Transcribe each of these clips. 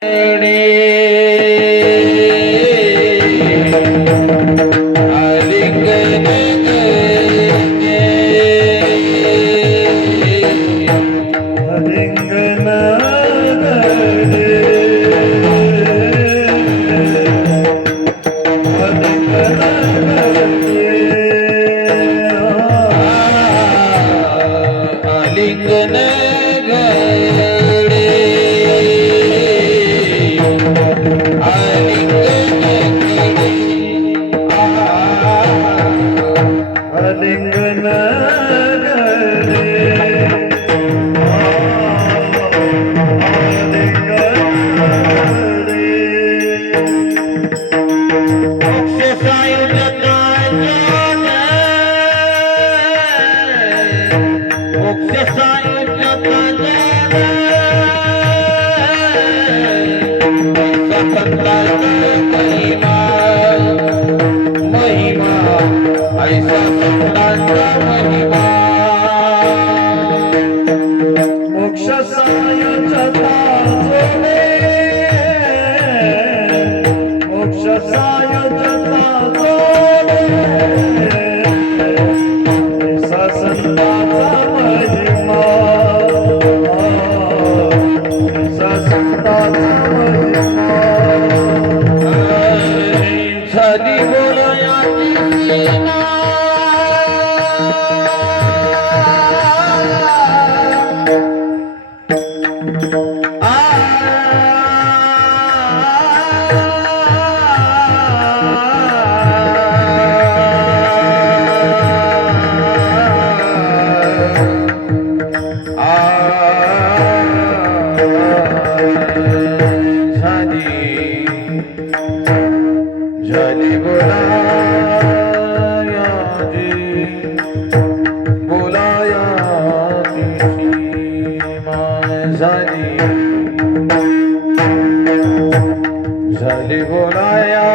Thank you. झाली बोलयाची सीमा झाली ঝালিব নায়া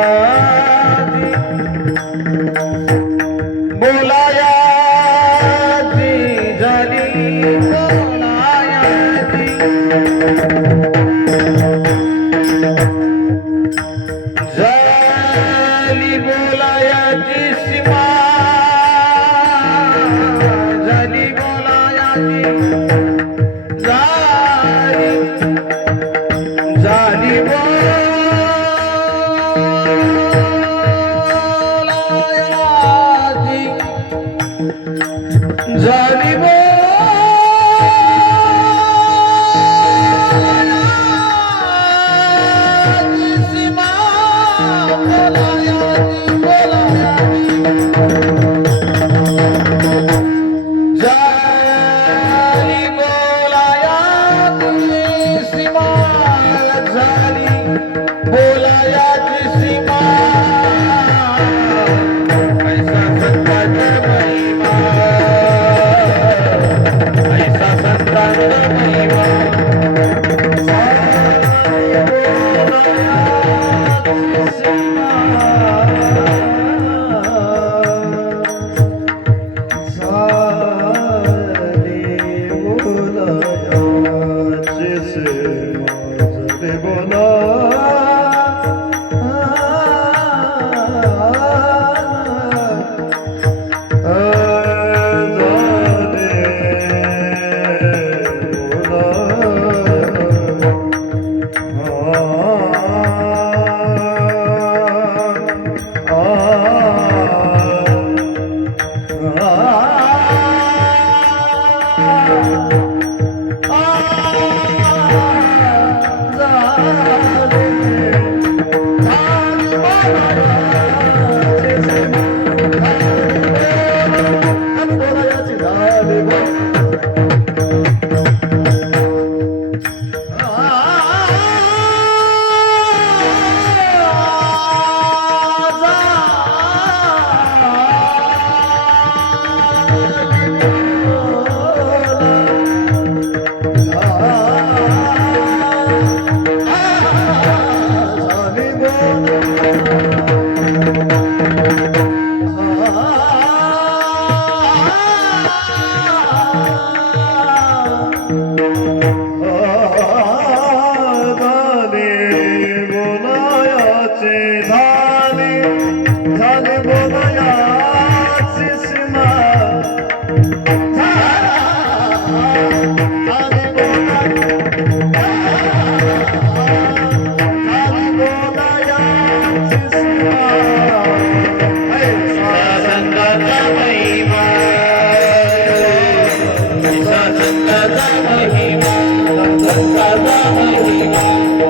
Thank you.